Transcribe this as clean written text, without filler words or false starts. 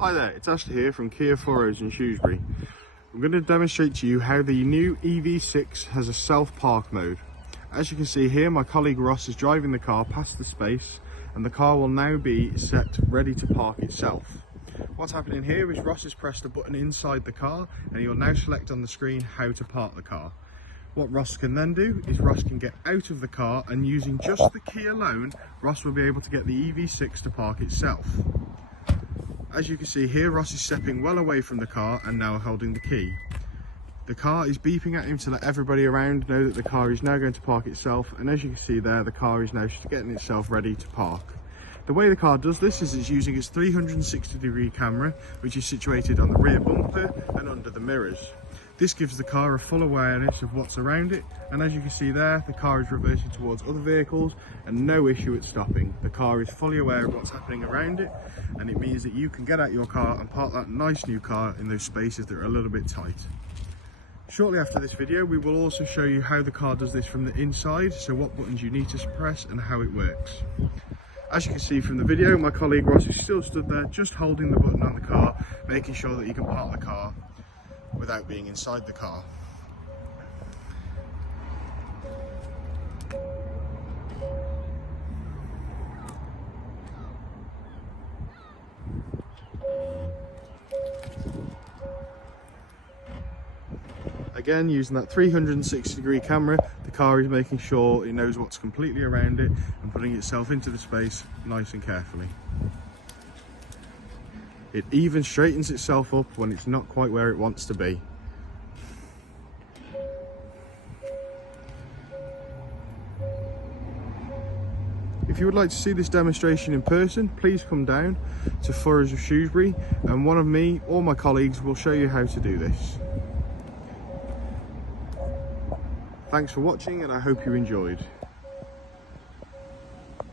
Hi there, it's Ashley here from Kia Furrows in Shrewsbury. I'm going to demonstrate to you how the new EV6 has a self-park mode. As you can see here, my colleague Ross is driving the car past the space and the car will now be set ready to park itself. What's happening here is Ross has pressed a button inside the car and he will now select on the screen how to park the car. What Ross can then do is Ross can get out of the car, and using just the key alone, Ross will be able to get the EV6 to park itself. As you can see here, Ross is stepping well away from the car and now holding the key. The car is beeping at him to let everybody around know that the car is now going to park itself, and as you can see there, the car is now getting itself ready to park. The way the car does this is it's using its 360-degree camera, which is situated on the rear bumper and under the mirrors. This gives the car a full awareness of what's around it, and as you can see there, the car is reversing towards other vehicles and no issue at stopping. The car is fully aware of what's happening around it, and it means that you can get out your car and park that nice new car in those spaces that are a little bit tight. Shortly after this video, we will also show you how the car does this from the inside, so what buttons you need to press and how it works. As you can see from the video, my colleague Ross is still stood there just holding the button on the car, making sure that you can park the car without being inside the car. Again, using that 360-degree camera, the car is making sure it knows what's completely around it and putting itself into the space nice and carefully. It even straightens itself up when it's not quite where it wants to be. If you would like to see this demonstration in person, please come down to Furrows of Shrewsbury and one of me or my colleagues will show you how to do this. Thanks for watching and I hope you enjoyed.